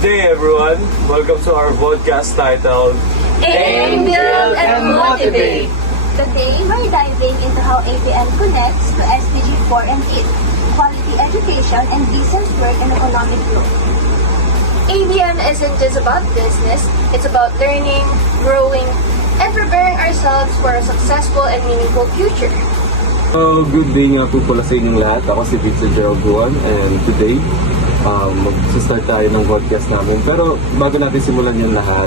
day, everyone. Welcome to our podcast titled Aim, Build, and Motivate. Today, we're diving into how ABM connects to SDG 4 and 8, quality education and decent work and economic growth. ABM isn't just about business, it's about learning, growing, and preparing ourselves for a successful and meaningful future. So, good day nga po pala sa inyong lahat. Ako si Vincent Gerald Buwan, and today, mag-start tayo ng podcast namin. Pero bago natin simulan yung lahat,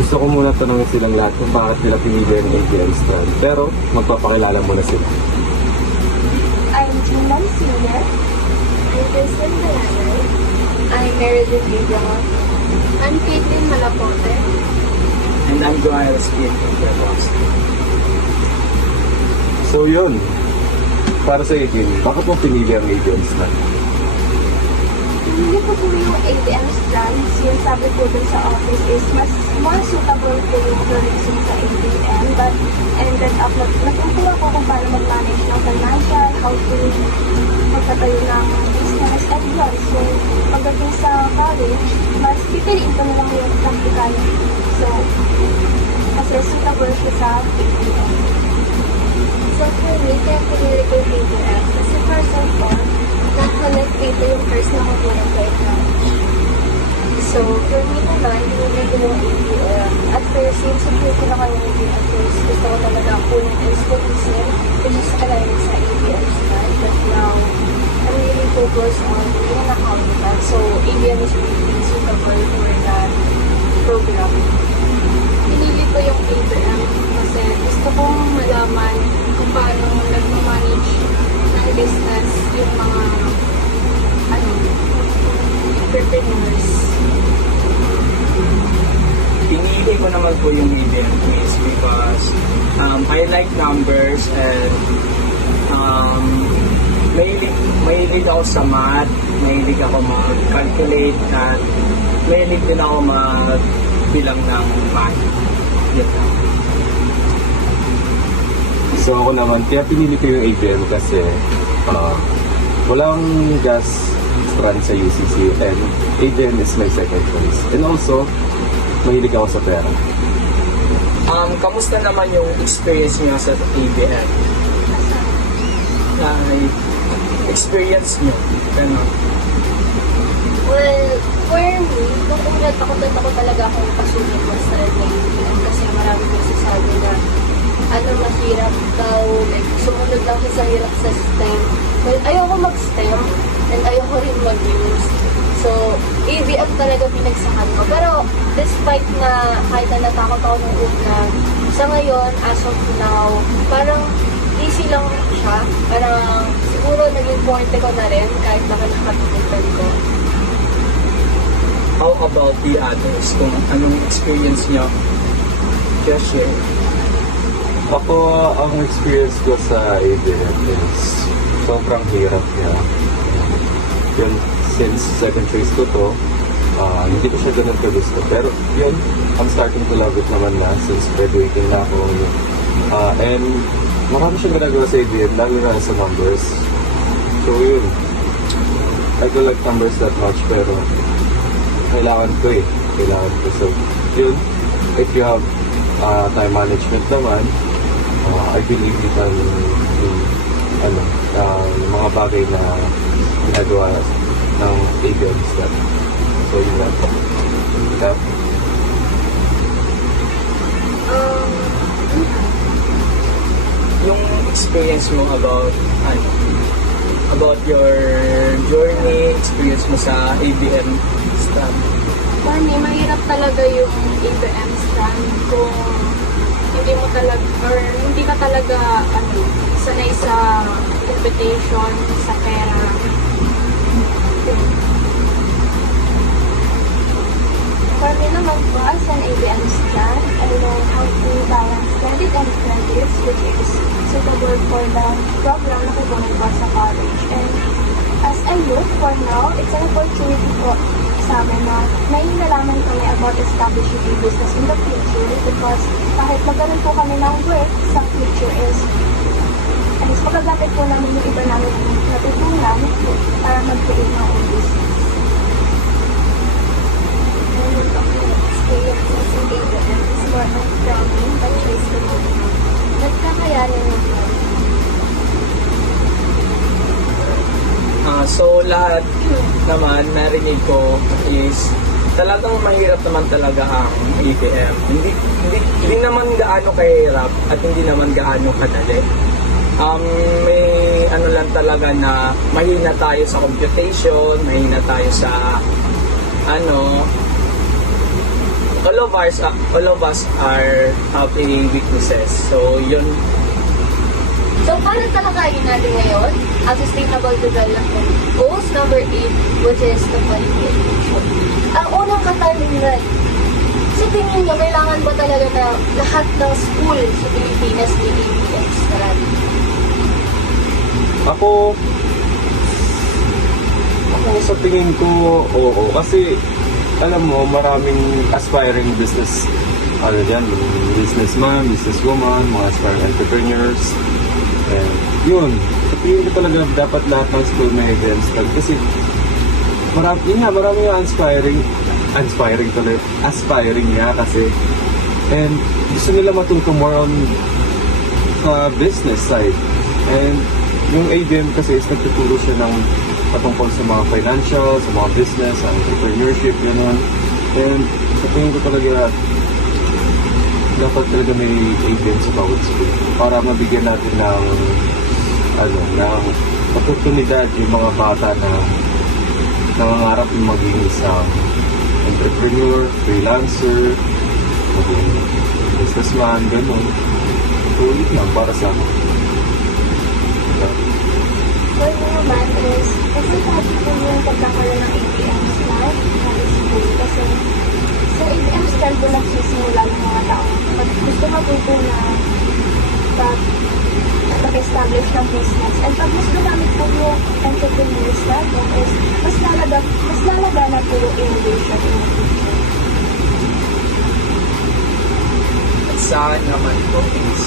gusto ko muna tanongin silang lahat kung bakit nila pinili ang ABM Strand. Pero magpapakilala muna sila. I'm Jinan Senior. I'm Kristen Balanay. I'm Meredith Abraham. I'm Caitlin Malapote. And I'm Joel Speed from Boston. So yun, para sa ABM, bakit mo pinili ang ABM Strand? Hindi po po yung ABM strands, yung sabi po dun sa office is mas more suitable po yung tourism sa ABM, but ended up natutuwa ko kung paano mag-manage ng financial, how to magpatayo ng business, and yun. So, pagdating sa college, mas pipiliin ko na lang yung practical. So, kasi suitable siya sa ABM. So for me, kaya pinili ko yung ABM kasi first of all, na-connect dito yung first na kukunan ko yung college. So for me naman, pinili ko yung ABM. At first, since hindi ko na kami ABM, at first, gusto ko talaga kunin is tourism, which is aligned sa ABM style. But now, I'm really focused on being an accountant. So ABM is really suitable for that program. Pinili ko yung ABM kasi gusto kong malaman kung paano nag-manage ng business yung mga entrepreneurs. Pinili ko naman po yung ABM quiz because I like numbers and mahilig ako sa math, mahilig ako mag-calculate at mahilig din ako magbilang ng math. Yun lang. So ako naman, kaya pinili ko yung ABM kasi walang gas strand sa UCC and ABM is my second choice. And also, mahilig ako sa pera. Kamusta naman yung experience niyo sa ABM? Experience niyo? Ano? Well, for me, nung una, takot talaga akong pasukin mo sa ABM kasi marami nagsasabi na mahirap daw, like, sumunod lang siya sa hirap sa STEM. Well, ayoko mag-STEM and ayoko rin mag-use. So, ABM talaga pinagsahan ko. Pero, despite na kahit na natakot ako nung una, sa ngayon, as of now, parang easy lang siya. Parang siguro naging forte ko na rin kahit na nakatutunan ko. How about the others? Kung anong experience niyo? Just share. Ako, ang experience ko sa ABM is sobrang hirap niya. Yun, since second choice ko to, hindi ko siya ganun kagusto. Pero yun, I'm starting to love it naman na since graduating na ako. And marami siyang ginagawa sa ABM, lalo na sa numbers. So yun, I don't like numbers that much, pero kailangan ko eh. Kailangan ko. So yun, if you have time management naman, I believe you can do yung mga bagay na ginagawa ng ABM step. So yun lang. Yeah. Yung experience mo about your journey, experience mo sa ABM stand. For me, mahirap talaga yung ABM stand kung hindi ka talaga sanay sa competition, sa pera. For me naman po, as an ABM strand, I learned how to balance credit and credits, which is suitable for the program na kukunin ko sa college. And as a youth, for now, it's an opportunity po sa amin na nalaman kami about establishing a business in the future because kahit magkaroon po kami ng work sa future is at least magagamit po namin yung iba namin natutunan para mag-create ng own business. lahat naman narinig ko is talagang mahirap naman talaga ang ATM. Hindi naman gaano kahirap at hindi naman gaano kadali. May ano lang talaga na mahina tayo sa computation, mahina tayo sa ano, all of us are having weaknesses. So yun. So, paano talakayin natin ngayon ang sustainable development goals number 8, which is the quality education. Ang unang katanungan, sa tingin nyo, kailangan ba talaga na lahat ng school sa Pilipinas may ABS? Ako sa tingin ko, oo. Kasi, alam mo, maraming aspiring businessman, businesswoman, mga aspiring entrepreneurs. And yun, sa tingin ko talaga dapat lahat ng school may ABS tag. Kasi, marami yung aspiring nga kasi. And gusto nila matuto more on business side. And yung ABM kasi is nagtuturo siya ng patungkol sa mga financial, sa mga business, sa entrepreneurship, gano'n. And sa tingin ko talaga, dapat talaga may ABM sa bawat school para mabigyan natin ng oportunidad yung mga bata na nangangarap yung maging isang entrepreneur, freelancer, maging businessman, gano'n. Tulit lang para sa akin. Well, naman is, kasi sabi ko yung pagkakaroon ng ATM slot sa school kasi sa ATM slot ko nagsisimula ng mga tao. Pag gusto matuto na pag-establish ng business. And pag mas gamit po yung entrepreneurs natin is mas lalagana po yung innovation in the future. At sa akin naman po is,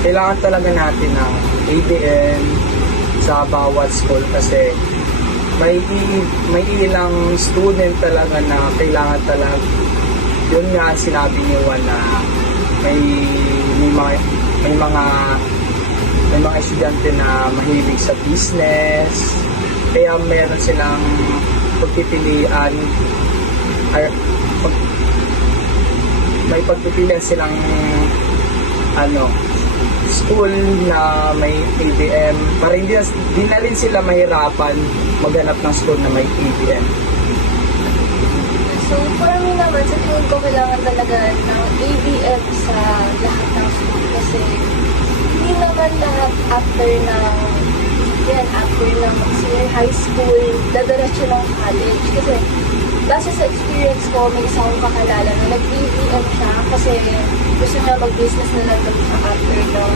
kailangan talaga natin ng ABM sa bawat school kasi may ilang student talaga na kailangan talaga, yun nga sinabi niyo na may mga estudyante na mahilig sa business, kaya meron silang pagpipilian, may pagpipilian silang school na may ABM para hindi na rin sila mahirapan maghanap ng school na may ABM. So, for me naman, sa tingin ko kailangan talaga ng ABM sa lahat ng school kasi hindi naman lahat after ng senior high school, dadaratso ng college. Kasi, base sa experience ko, may isang kakalala na nag-ABM siya kasi gusto niya mag-business na lang siya after ng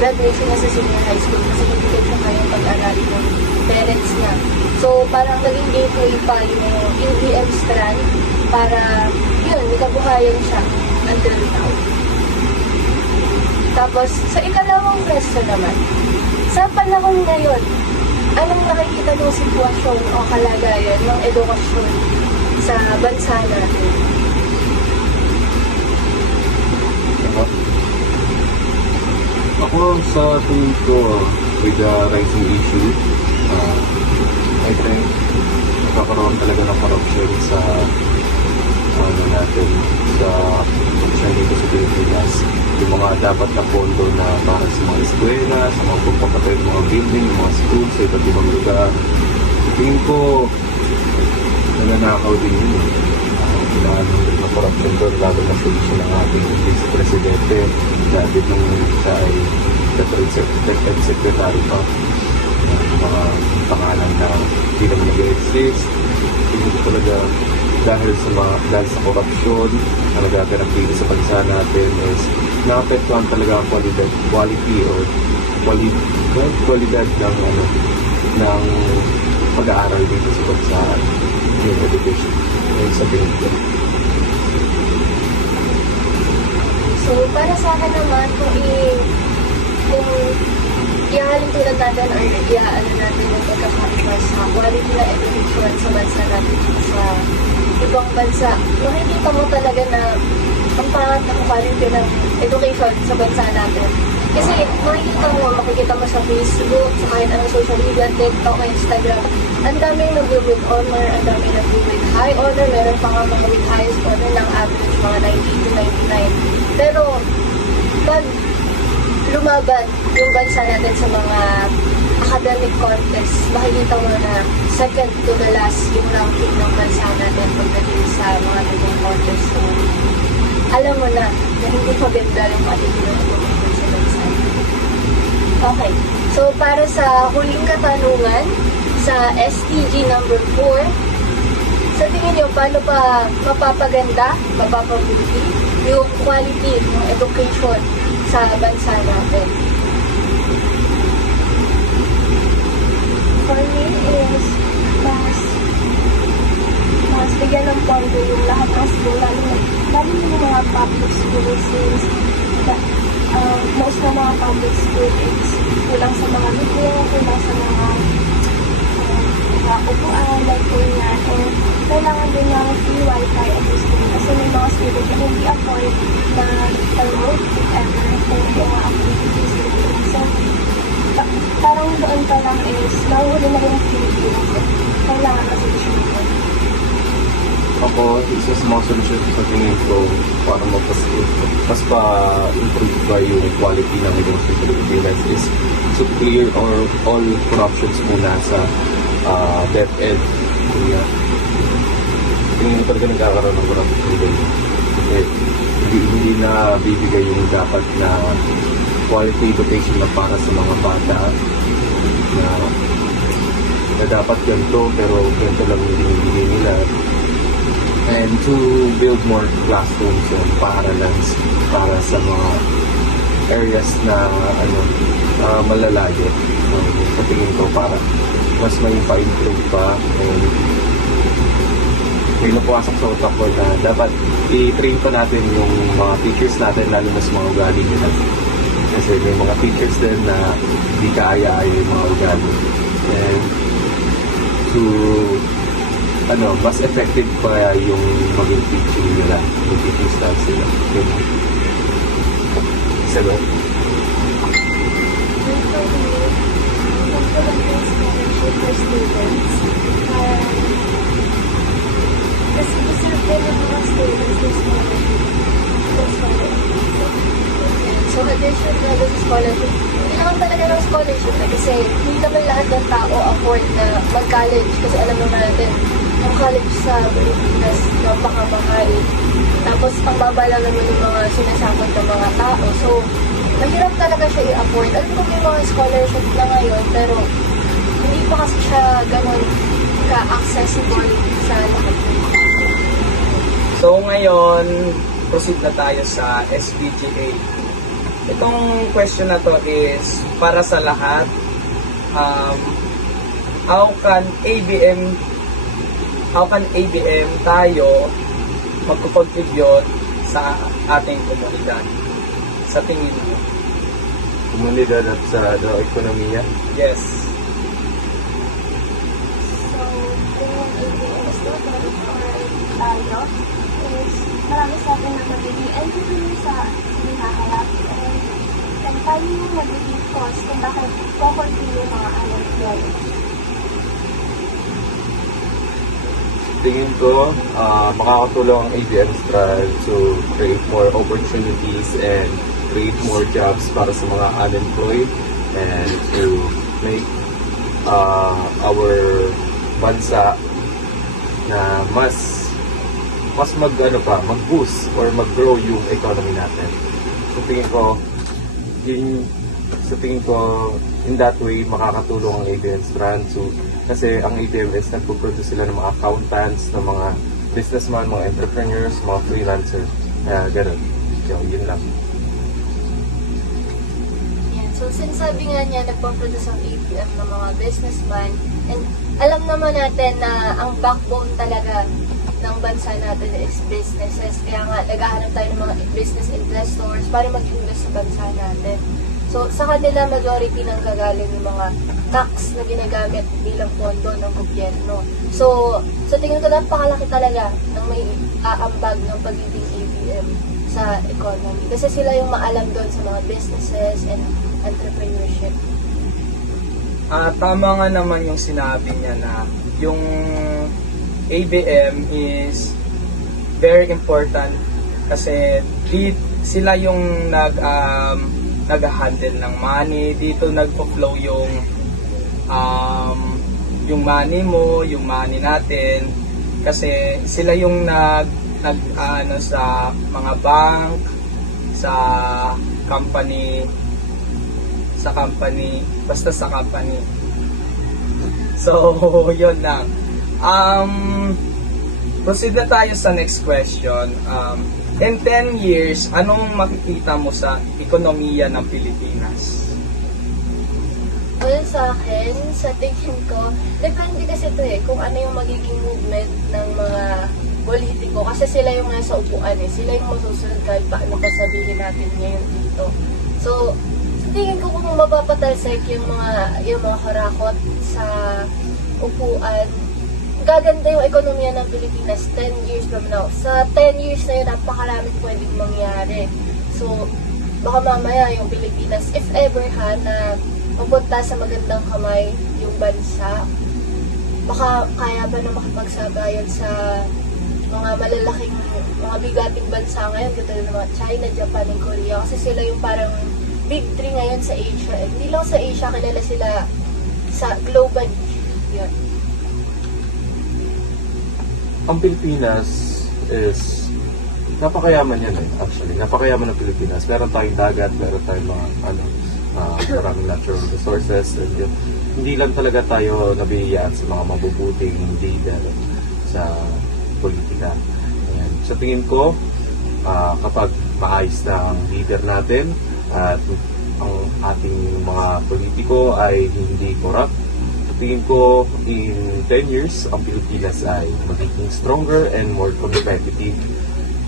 graduation niya sa senior high school kasi hindi siya kayang pag-arali ng parents niya. So, parang naging gateway pa yung ABM strand para, yun, nikabuhayan siya until now. Tapos, sa ikalawang question naman, sa panahon ngayon, anong nakikita ng sitwasyon o kalagayan ng edukasyon sa bansa natin? Ako sa tingin ko, with the rising issue, I think nagkakaroon talaga ng corruption sa natin sa dito sa Pilipinas. Yung mga dapat na pondo na para sa mga eskwela, sa mga pagpapatay ng mga building, ng mga schools, sa iba't ibang lugar. Tingin ko, nananakaw din yun. Na corruption doon, lalo na siya ng ating Vice Presidente. Dati nung siya ay Deputy Secretary pa. Mga pangalan na hindi naman nag-exist. Tingin ko talaga dahil sa korupsyon na nagaganap dito sa bansa natin is naapektuhan talaga ang kwalidad ng pag-aaral dito sa bansa ng education sa Pilipinas. So, para sa akin naman, kung ihalin tulad natin or iaano natin yung pagkakaiba sa quality na education sa bansa natin sa ibang bansa, makikita mo talaga na ang pangat ng quality ng education sa bansa natin Kasi makikita mo sa Facebook, sa kahit anong social media, TikTok, Instagram, ang daming nag-with honor, ang daming nag-with high honor, meron pa nga mga with highest honor ng average mga 90 to 99. Pero, pag lumaban yung bansa natin sa mga academic contest, makikita mo na second to the last yung ranking ng bansa natin pagdating sa mga naging contest. So, alam mo na hindi maganda yung attitude ng sa bansa natin. Okay. So, para sa huling katanungan, sa SDG number 4, sa tingin nyo, paano pa mapapaganda, mapapabuti yung quality ng education sa bansa natin? For me is mas bigyan ng pondo yung lahat ng school, lalo yung mga public schools since most ng mga public school is kulang sa mga libro, kulang sa mga upuan, like ganyan, or kailangan din ng free wifi at the school kasi may mga students na hindi afford na download whatever kung yung mga activities nila. So, parang doon pa lang is mahuli na yung Philippines. Kailangan kasi siya nito. Ako, isa sa mga solusyon sa tingin ko para mas pa-improve ba yung quality ng education sa Pilipinas is to clear all corruptions muna sa DepEd. Tingin ko talaga nagkakaroon ng corruption doon. Kasi hindi na bibigay yung dapat na quality education na para sa mga bata na dapat ganito pero ganito lang yung binibigay nila. And to build more classrooms and paaralan para sa mga areas na malalayo. So, sa tingin ko para mas may pa-improve pa and may napasok sa utak ko na dapat i-train pa natin yung mga teachers natin lalo na sa mga ugali nila. Kasi may mga teachers din na hindi kaya yung mga ugali. And to mas effective pa yung maging teaching nila, yung teaching style sila. Sagot? For students, kasi deserve din yung mga students is So, addition na sa scholarship, hindi naman talaga ng scholarship kasi hindi naman lahat ng tao afford na mag-college kasi alam naman natin, ang college sa Pilipinas napakamahal. Tapos, ang baba lang naman yung mga sinasakot ng mga tao. So, mahirap talaga siya i-afford. Alam ko may mga scholarship na ngayon, pero hindi pa kasi siya ganun ka-accessible sa lahat ng tao. So ngayon, proceed na tayo sa SBGA. Itong question na to is para sa lahat. How can ABM tayo magko-contribute sa ating komunidad? Sa tingin mo? Komunidad at sa ekonomiya. Yes. So, kung ABM student or tayo, is marami sa atin na magiging entity sa hinaharap and tayo yung magiging cause kung bakit kukunti yung mga unemployed. Tingin ko, makakatulong ang ABM Strand to create more opportunities and create more jobs para sa mga unemployed and to make our bansa na mas mag-boost or mag-grow yung economy natin. So tingin ko, in that way, makakatulong ang ABM Strand. So, kasi ang ABM is nagpo-produce sila ng mga accountants, ng mga businessman, mga entrepreneurs, mga freelancers. Ganun. So, yun lang. Yan. So, sinasabi nga niya, nagpo-produce ang ABM ng mga businessman. And alam naman natin na ang backbone talaga ng bansa natin is businesses. Kaya nga, naghahanap tayo ng mga business investors para mag-invest sa bansa natin. So, sa kanila, majority ng gagaling yung mga tax na ginagamit bilang pondo ng gobyerno. So tingin ko napakalaki talaga ng may aambag ng pagiging ABM sa economy. Kasi sila yung maalam doon sa mga businesses and entrepreneurship. Tama nga naman yung sinabi niya na yung ABM is very important kasi sila yung nag-handle ng money. Dito nagpo-flow yung money mo, yung money natin. Kasi sila yung sa mga bank, sa company, basta sa company. So, yun lang. Proceed na tayo sa next question. In 10 years, anong makikita mo sa ekonomiya ng Pilipinas? Well, sa akin, sa tingin ko, depende kasi ito kung ano yung magiging movement ng mga politiko. Kasi sila yung nasa upuan sila yung masusunod kahit paano pa sabihin natin ngayon dito. So, tingin ko kung mapapatalsik yung mga karakot sa upuan, gaganda yung ekonomiya ng Pilipinas 10 years from now. Sa 10 years na yun, napakaraming pwedeng mangyari. So, baka mamaya yung Pilipinas, if ever na mapunta sa magandang kamay yung bansa, baka kaya ba na makipagsabayan sa mga malalaking, mga bigating bansa ngayon, katulad ng mga China, Japan, and Korea. Kasi sila yung parang big three ngayon sa Asia. Hindi lang sa Asia, kilala sila sa global. Yun. Ang Pilipinas is napakayaman yan actually. Napakayaman ng Pilipinas. Meron tayong dagat, meron tayong mga maraming natural resources. And yun, hindi lang talaga tayo nabihiyaan sa mga mabubuting leader sa politika. Ayan. Sa tingin ko, kapag maayos na ang leader natin at ang ating mga politiko ay hindi corrupt, sa tingin ko in 10 years, ang Pilipinas ay magiging stronger and more competitive.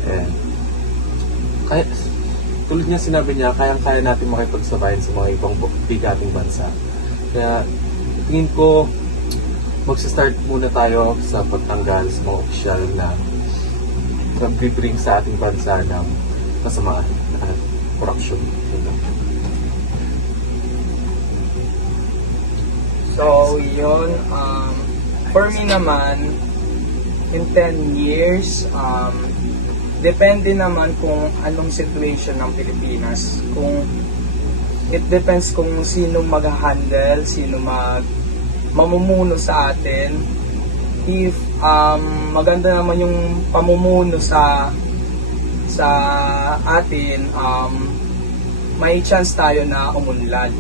And kaya, tulad niya sinabi niya, kayang-kaya natin makipagsabayan sa mga ibang bigating bansa. Kaya tingin ko, magsa-start muna tayo sa pagtanggal sa mga opisyal na nag-bring sa ating bansa ng kasamaan at corruption. So, yun. For me naman, in 10 years, depende naman kung anong situation ng Pilipinas. It depends kung sino mag-handle, sino mamumuno sa atin. If maganda naman yung pamumuno sa atin, may chance tayo na umunlad.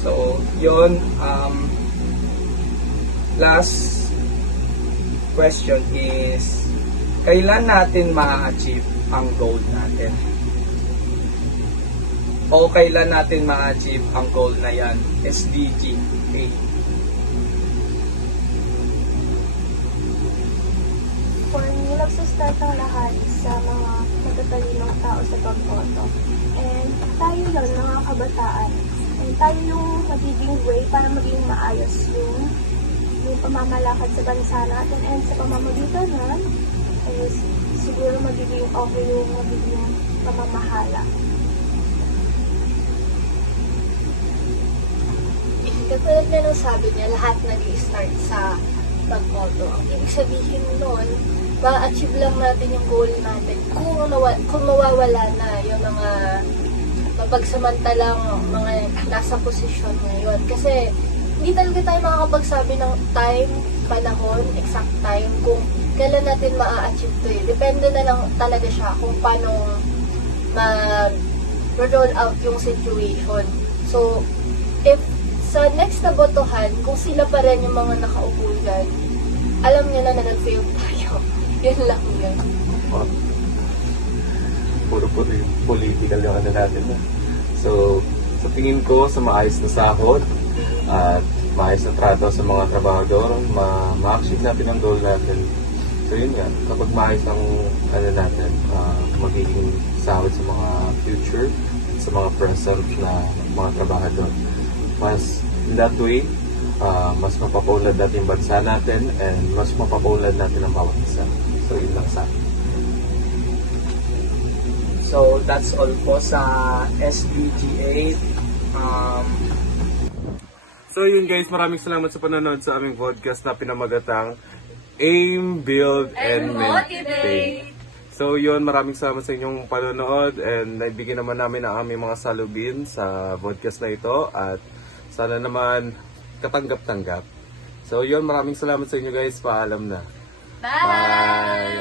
So, yun. Last question is, kailan natin ma-achieve ang goal natin? O kailan natin ma-achieve ang goal na yan? SDG. Okay. For me, nagsistart ang lahat sa mga matatalinong tao sa pagboto. And tayo yun, mga kabataan. And tayo yung magiging way para maging maayos yung pamamalakad sa bansa natin. And sa pamamagitan nun, is siguro magiging okay yung magiging pamamahala. Katulad na nung sabi niya, lahat nag-i-start sa pagboto. Ang ibig sabihin nun, ma-achieve lang natin yung goal natin kung mawawala na yung mga mapagsamantalang mga nasa posisyon ngayon. Kasi hindi talaga tayo makakapagsabi ng time, panahon, exact time kung kailan natin ma-achieve to Depende na lang talaga siya kung paano ma-roll out yung situation. So, if sa next na botohan, kung sila pa rin yung mga nakaupo dyan, alam nyo na nag-fail tayo. Yun lang yun. Puro political yung ano natin. So, sa tingin ko, sa maayos na sahod at maayos na trato sa mga trabahador, ma-achieve natin ang goal natin. So yun nga, kapag maayos ang ano natin, magiging sahod sa mga future, sa mga present na mga trabahador. Mas in that way, mas mapapaunlad natin yung bansa natin and mas mapapaunlad natin ang bawat isa. So yun lang sa akin. So, that's all po sa SBGA. So yun guys, maraming salamat sa panonood sa aming podcast na pinamagatang Aim, Build, and Motivate. So yun, maraming salamat sa inyong panonood and naibigyan naman namin ang aming mga salubin sa podcast na ito at sana naman katanggap-tanggap. So yun, maraming salamat sa inyo guys. Paalam na. Bye!